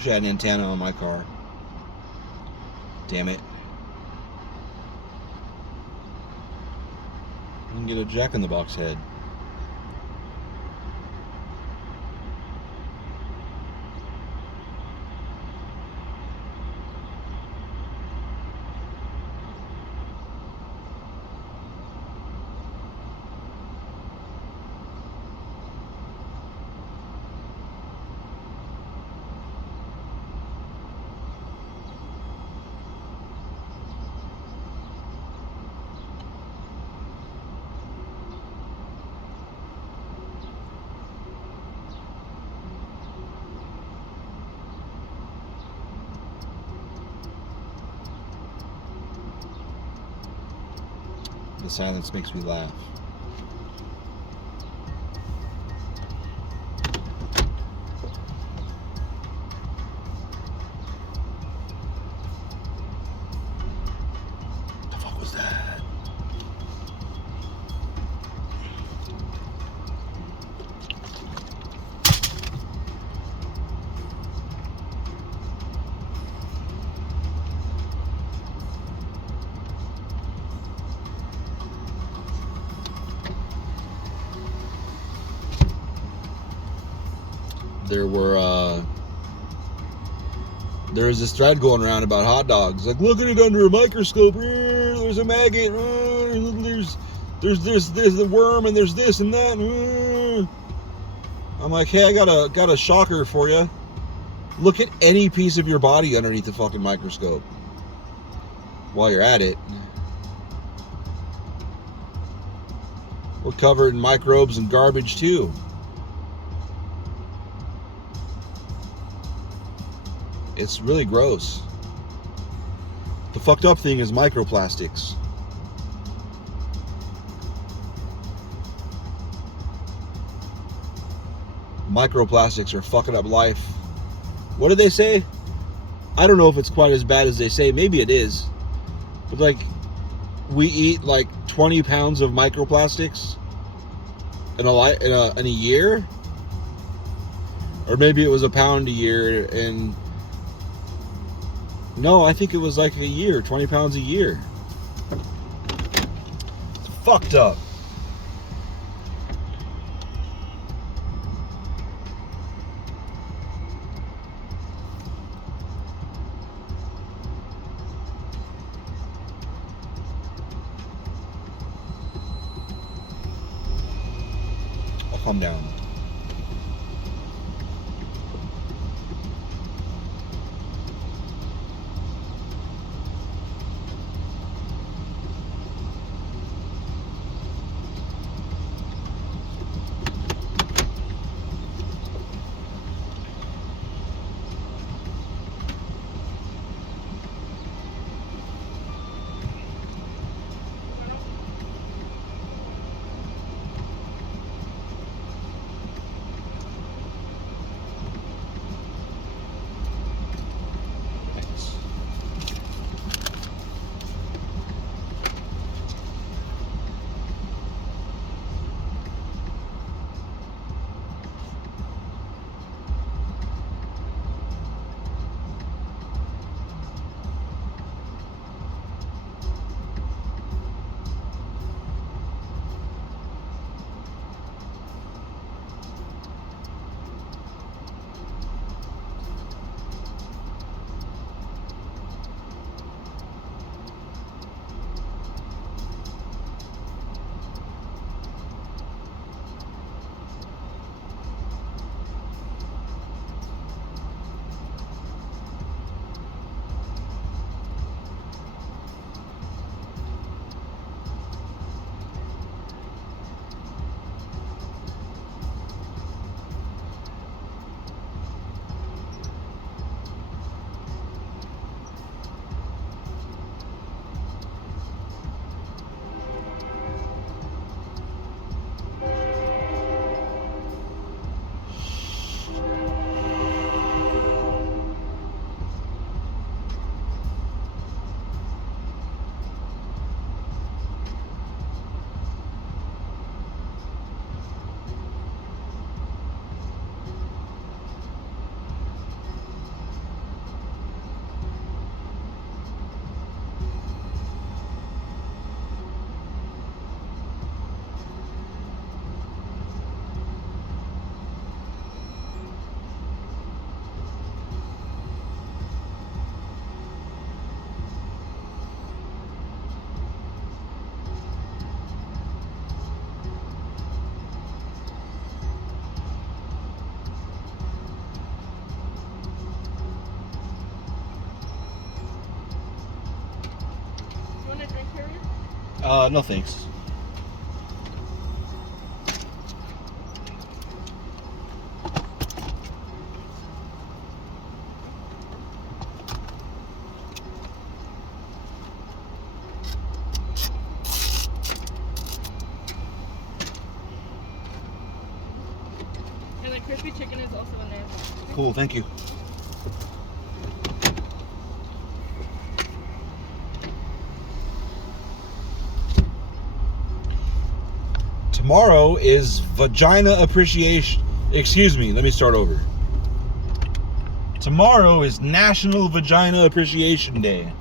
Wish I had an antenna on my car. Damn it. You can get a jack-in-the-box head. The silence makes me laugh. The fuck was that? There was this thread going around about hot dogs. Like, look at it under a microscope. There's a maggot. There's the worm, and there's this and that. I'm like, hey, I got a shocker for you. Look at any piece of your body underneath the fucking microscope. While you're at it, we're covered in microbes and garbage too. It's really gross. The fucked up thing is microplastics. Microplastics are fucking up life. What did they say? I don't know if it's quite as bad as they say. Maybe it is. But like, we eat like 20 pounds of microplastics in a year? Or maybe it was a pound a year, and no, I think it was like a year, 20 pounds a year. It's fucked up. I'll calm down. No thanks. And the crispy chicken is also in there. Cool, thank you. Tomorrow is Vagina Appreciation. Excuse me, let me start over. Tomorrow is National Vagina Appreciation Day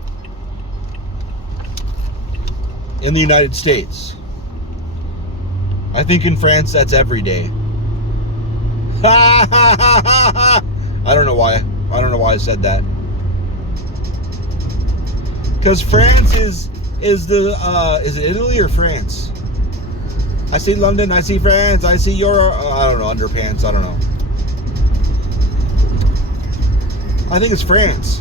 in the United States. I think in France that's every day. I don't know why. I don't know why I said that. Because France is it Italy or France? I see London, I see France, I see Europe. I don't know, underpants, I don't know. I think it's France.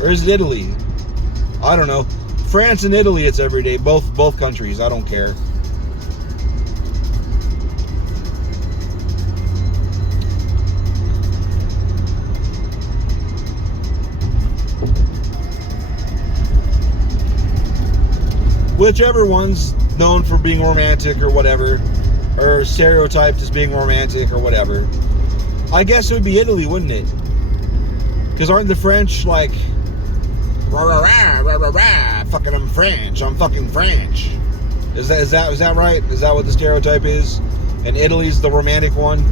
Or is it Italy? I don't know. France and Italy, it's every day. Both countries, I don't care. Whichever one's known for being romantic or whatever, or stereotyped as being romantic or whatever. I guess it would be Italy, wouldn't it? Because aren't the French like, rah, rah, rah, rah, rah, rah, fucking I'm French, I'm fucking French. Is that right? Is that what the stereotype is? And Italy's the romantic one?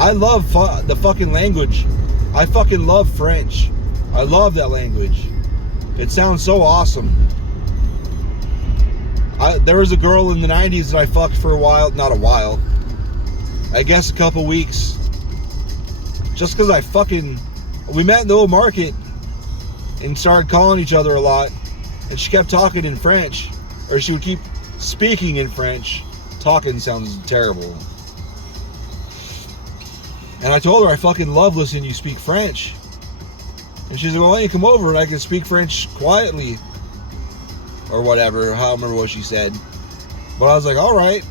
I love the fucking language. I fucking love French. I love that language. It sounds so awesome. There was a girl in the 90s that I fucked for a while. Not a while. I guess a couple weeks. Just because we met in the old market and started calling each other a lot. And she kept talking in French. Or she would keep speaking in French. Talking sounds terrible. And I told her I fucking love listening to you speak French. And she's like, well, why don't you come over and I can speak French quietly. Or whatever, I don't remember what she said. But I was like, alright.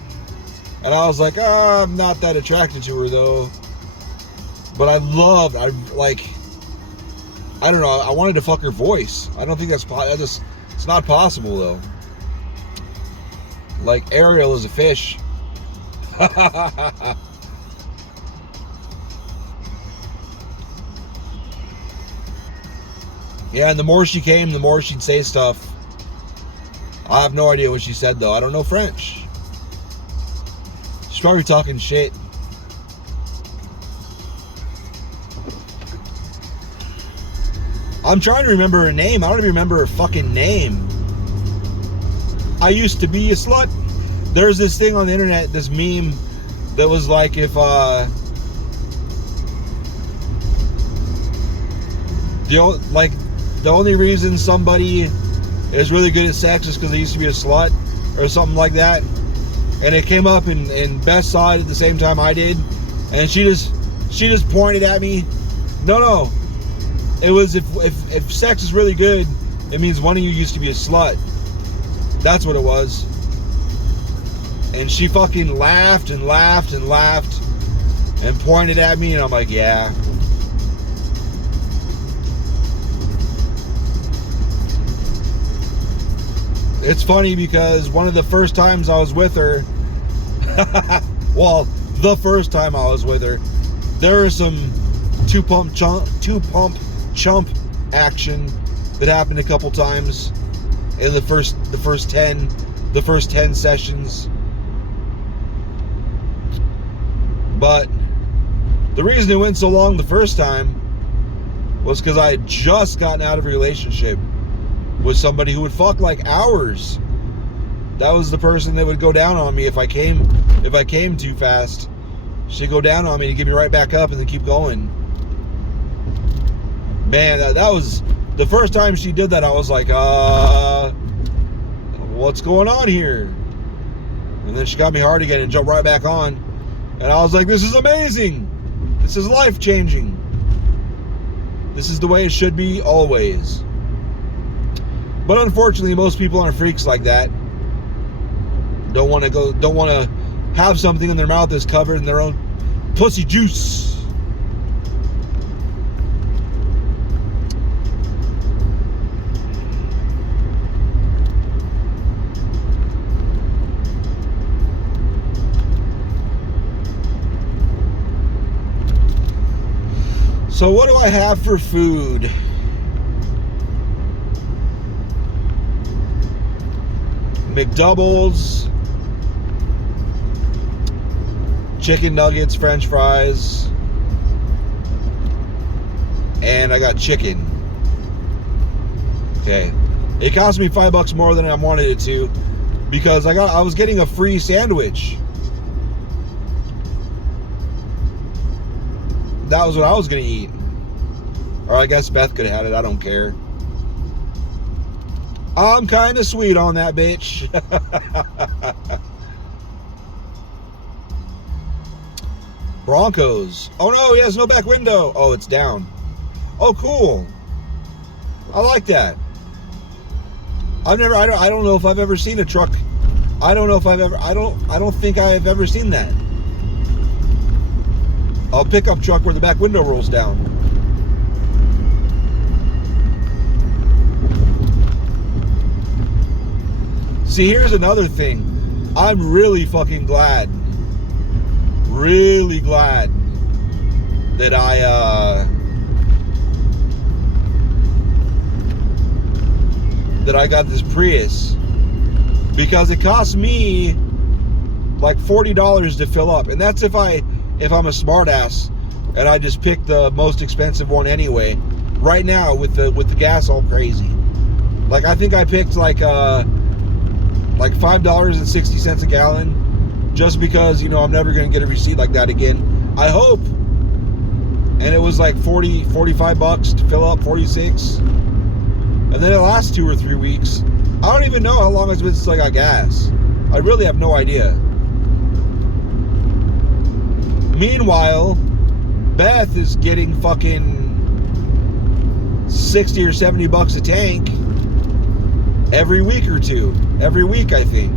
And I was like, I'm not that attracted to her though. But I don't know, I wanted to fuck her voice. I don't think it's not possible though. Like Ariel is a fish. Yeah, and the more she came, the more she'd say stuff. I have no idea what she said though. I don't know French. She's probably talking shit. I'm trying to remember her name. I don't even remember her fucking name. I used to be a slut. There's this thing on the internet, this meme that was like if the only reason somebody is really good at sex is because they used to be a slut or something like that. And it came up in Best Side at the same time I did. And she just pointed at me. No. It was if sex is really good, it means one of you used to be a slut. That's what it was. And she fucking laughed and laughed and laughed and pointed at me, and I'm like, yeah. It's funny because one of the first times I was with her, well, the first time I was with her, there was some two pump chump action that happened a couple times in the first 10 sessions. But the reason it went so long the first time was because I had just gotten out of a relationship with somebody who would fuck like hours. That was the person that would go down on me if I came too fast. She'd go down on me and get me right back up and then keep going. Man, that was the first time she did that. I was like, what's going on here? And then she got me hard again and jumped right back on. And I was like, this is amazing. This is life-changing. This is the way it should be always. But unfortunately, most people aren't freaks like that. Don't want to have something in their mouth that's covered in their own pussy juice. So what do I have for food? McDoubles, chicken nuggets, french fries, and I got chicken. Okay. It cost me $5 more than I wanted it to because I was getting a free sandwich. That was what I was gonna eat. Or I guess Beth could have had it, I don't care. I'm kind of sweet on that bitch. Broncos. Oh no, he has no back window. Oh, it's down. Oh, cool. I like that. I don't know if I've ever seen a truck. I don't think I have ever seen that. A pickup truck where the back window rolls down. See, here's another thing. I'm really fucking glad. Really glad that I got this Prius, because it cost me like $40 to fill up, and that's if I'm a smartass and I just pick the most expensive one anyway. Right now with the gas all crazy, like I think I picked like $5.60 a gallon, just because, you know, I'm never gonna get a receipt like that again, I hope. And it was like $45 to fill up, 46, and then it lasts 2 or 3 weeks. I don't even know how long it's been since I got gas. I really have no idea. Meanwhile, Beth is getting fucking $60 or $70 a tank every week or two. Every week, I think.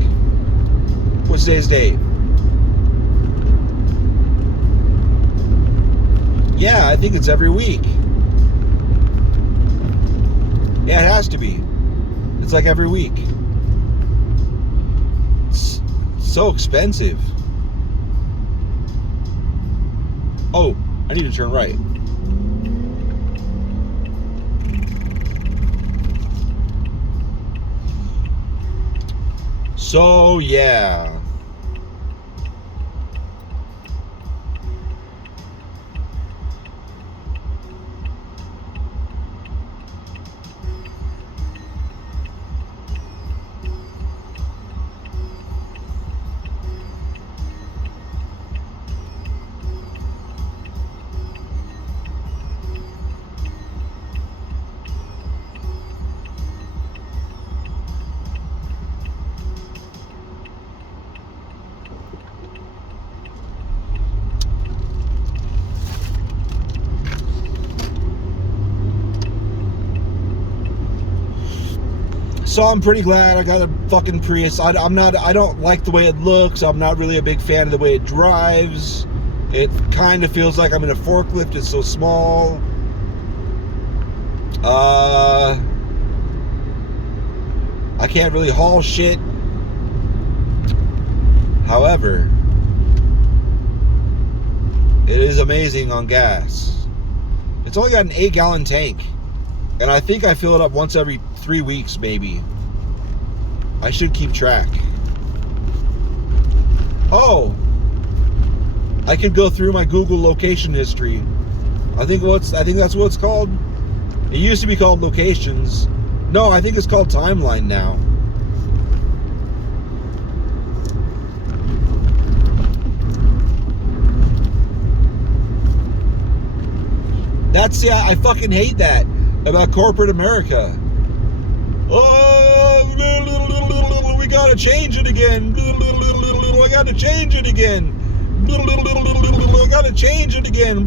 What's today's date? Yeah, I think it's every week. Yeah, it has to be. It's like every week. It's so expensive. Oh, I need to turn right. So, yeah. So I'm pretty glad I got a fucking Prius. I don't like the way it looks. I'm not really a big fan of the way it drives. It kind of feels like I'm in a forklift. It's so small. I can't really haul shit. However, it is amazing on gas. It's only got an 8-gallon tank, and I think I fill it up once every 3 weeks, maybe. I should keep track. Oh, I could go through my Google location history. I think that's what it's called. It used to be called locations. No, I think it's called timeline now. I fucking hate that about corporate America. Oh, we gotta change it again. I gotta change it again. I gotta change it again.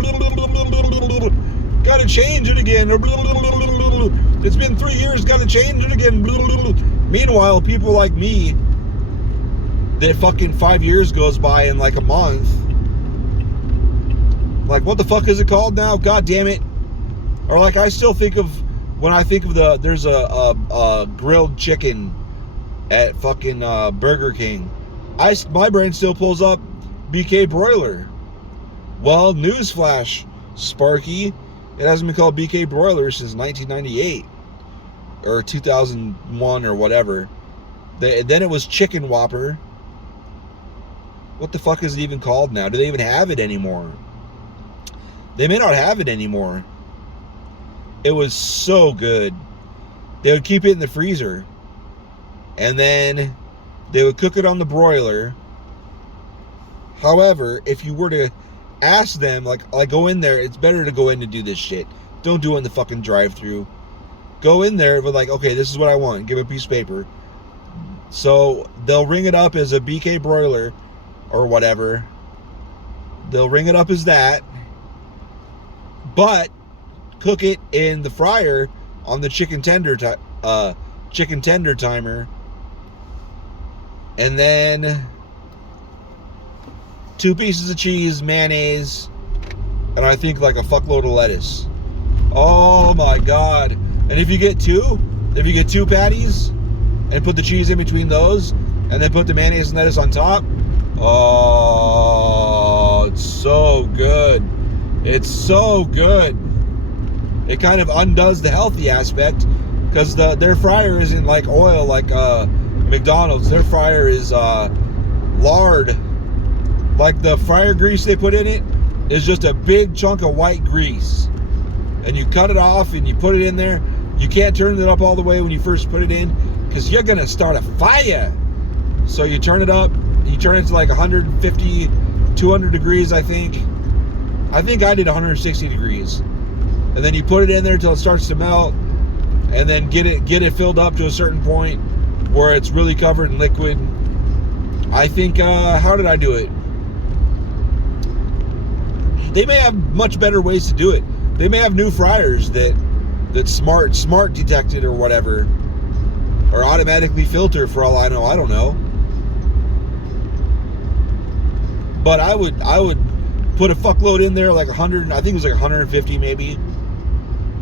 Gotta change it again. It's been 3 years, gotta change it again. Meanwhile, people like me, that fucking 5 years goes by in like a month. Like, what the fuck is it called now? God damn it. Or like, I still think of, when I think of there's a grilled chicken at fucking Burger King. My brain still pulls up BK broiler. Well, newsflash, Sparky. It hasn't been called BK broiler since 1998 or 2001 or whatever. Then it was Chicken Whopper. What the fuck is it even called now? Do they even have it anymore? They may not have it anymore. It was so good. They would keep it in the freezer. And then they would cook it on the broiler. However, if you were to ask them, like go in there, it's better to go in and do this shit. Don't do it in the fucking drive-thru. Go in there with like, okay, this is what I want. Give a piece of paper. So they'll ring it up as a BK broiler or whatever. They'll ring it up as that. But cook it in the fryer on the chicken tender timer. And then 2 pieces of cheese, mayonnaise, and I think like a fuckload of lettuce. Oh my God. And if you get two patties and put the cheese in between those and then put the mayonnaise and lettuce on top, oh, it's so good. It's so good. It kind of undoes the healthy aspect because their fryer isn't like oil like McDonald's. Their fryer is lard. Like the fryer grease they put in it is just a big chunk of white grease. And you cut it off and you put it in there. You can't turn it up all the way when you first put it in because you're going to start a fire. So you turn it up. You turn it to like 150, 200 degrees, I think. I think I did 160 degrees. And then you put it in there until it starts to melt. And then get it filled up to a certain point where it's really covered in liquid. I think, how did I do it? They may have much better ways to do it. They may have new fryers that smart detected or whatever, or automatically filter for all I know. I don't know. But I would put a fuckload in there, like 100. I think it was like 150 maybe,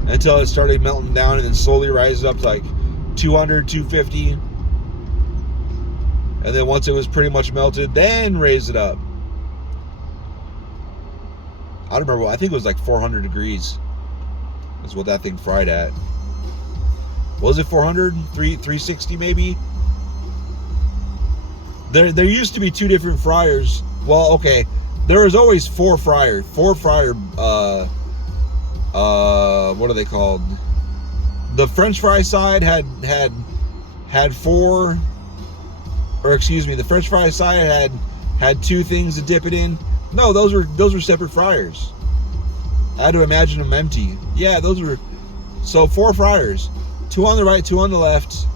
until it started melting down, and then slowly rises up to like 200, 250, and then once it was pretty much melted, then raise it up. I don't remember. I think it was like 400 degrees. That's what that thing fried at. Was it 400? 360 maybe? There used to be 2 different fryers. Well, okay. There was always 4 fryer. What are they called? The French fry side had 4, or excuse me, the French fry side had 2 things to dip it in. No, those were separate fryers. I had to imagine them empty. Yeah, those were, so 4 fryers, 2 on the right, 2 on the left.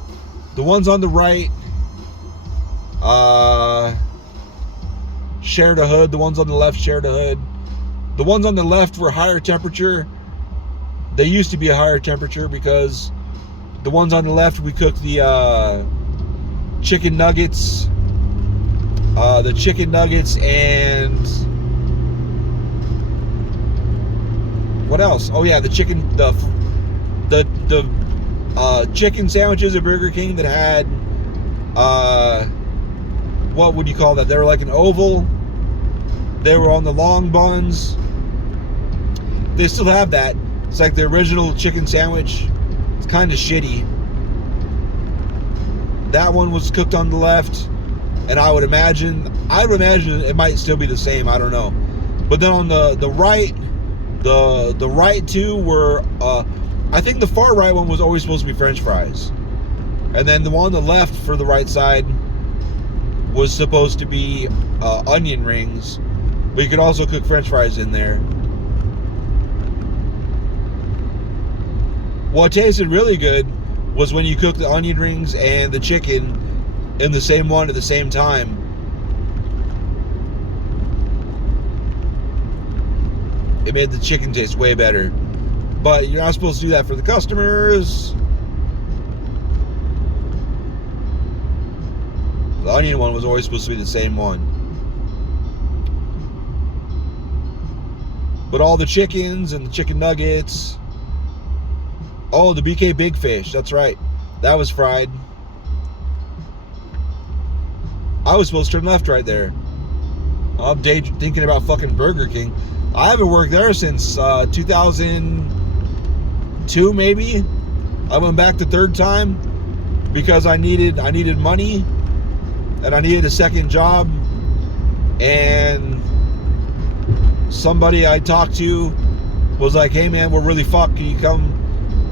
The ones on the right shared a hood. The ones on the left shared a hood. The ones on the left were higher temperature. They used to be a higher temperature because the ones on the left, we cooked the chicken nuggets. The chicken nuggets and what else? Oh yeah, the chicken sandwiches at Burger King that had what would you call that? They were like an oval. They were on the long buns. They still have that. It's like the original chicken sandwich. It's kind of shitty. That one was cooked on the left. And I would imagine it might still be the same. I don't know. But then on the right, the right 2 were, I think the far right one was always supposed to be French fries. And then the one on the left for the right side was supposed to be onion rings. But you could also cook French fries in there. What tasted really good was when you cooked the onion rings and the chicken in the same one at the same time. It made the chicken taste way better. But you're not supposed to do that for the customers. The onion one was always supposed to be the same one. But all the chickens and the chicken nuggets. Oh, the BK Big Fish. That's right. That was fried. I was supposed to turn left right there. I'm thinking about fucking Burger King. I haven't worked there since 2002, maybe. I went back the third time because I needed money and I needed a second job. And somebody I talked to was like, "Hey man, we're really fucked. Can you come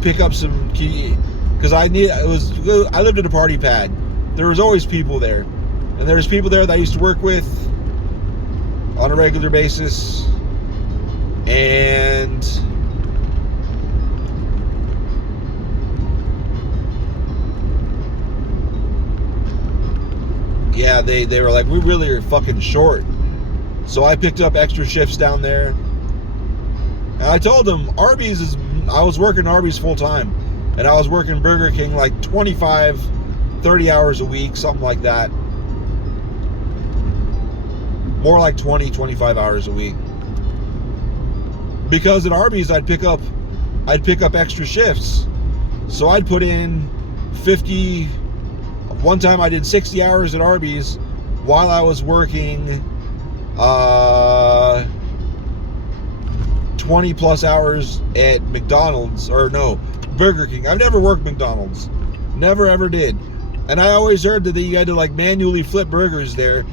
pick up some?" Because I lived at a party pad. There was always people there, and there's people there that I used to work with on a regular basis, and yeah, they were like, "We really are fucking short." So I picked up extra shifts down there. And I told them I was working Arby's full time. And I was working Burger King like 25, 30 hours a week, something like that. More like 20, 25 hours a week. Because at Arby's I'd pick up extra shifts. So I'd put in 50. One time I did 60 hours at Arby's while I was working 20 plus hours at McDonald's, or no, Burger King. I've never worked McDonald's. Never ever did. And I always heard that you had to like manually flip burgers there.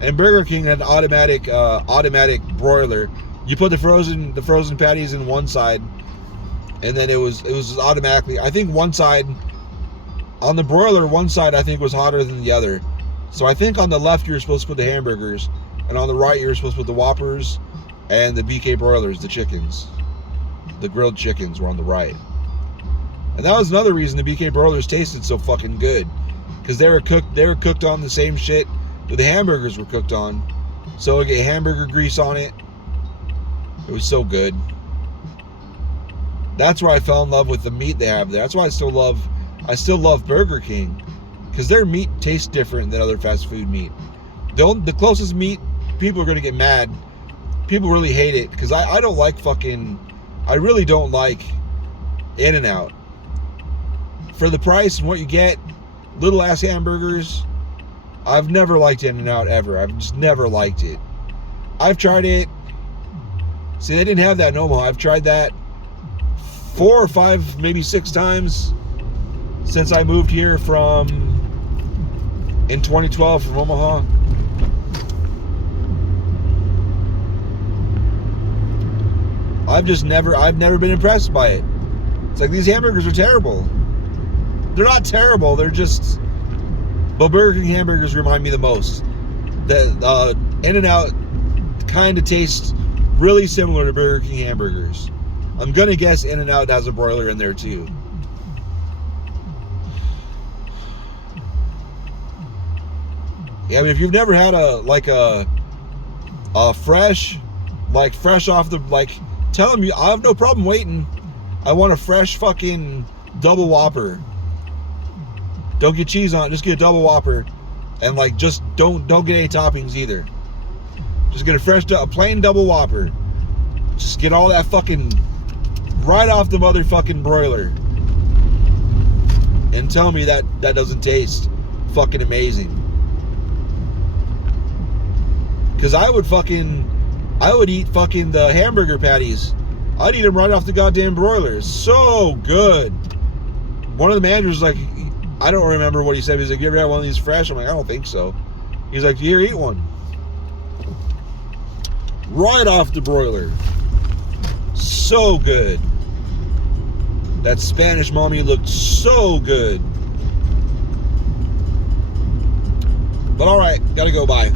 And Burger King had an automatic broiler. You put the frozen patties in one side, and then it was automatically. I think one side on the broiler, one side I think was hotter than the other. So I think on the left you're supposed to put the hamburgers, and on the right you're supposed to put the Whoppers and the BK broilers, the chickens. The grilled chickens were on the right. And that was another reason the BK broilers tasted so fucking good, because they were cooked on the same shit that the hamburgers were cooked on. So it get hamburger grease on it. It was so good. That's where I fell in love with the meat they have there. That's why I still love Burger King, because their meat tastes different than other fast food meat. The closest meat, people are going to get mad. People really hate it, because I don't like I really don't like In-N-Out. For the price and what you get, little ass hamburgers, I've never liked In-N-Out ever. I've just never liked it. I've tried it. See, they didn't have that in Omaha. I've tried that 4 or 5, maybe 6 times since I moved here in 2012 from Omaha. I've never been impressed by it. It's like, these hamburgers are terrible. They're not terrible, they're just, but Burger King hamburgers remind me the most. The In-N-Out kind of tastes really similar to Burger King hamburgers. I'm gonna guess In-N-Out has a broiler in there too. Yeah, I mean, if you've never had a fresh off the, tell them, I have no problem waiting. I want a fresh fucking double Whopper. Don't get cheese on it, just get a double Whopper. And just don't get any toppings either. Just get a plain double Whopper. Just get all that fucking right off the motherfucking broiler. And tell me that doesn't taste fucking amazing. Because I would eat fucking the hamburger patties. I'd eat them right off the goddamn broilers. So good. One of the managers was like, I don't remember what he said. He's like, "You ever had one of these fresh?" I'm like, "I don't think so." He's like, "Here, eat one." Right off the broiler. So good. That Spanish mommy looked so good. But alright, gotta go, bye.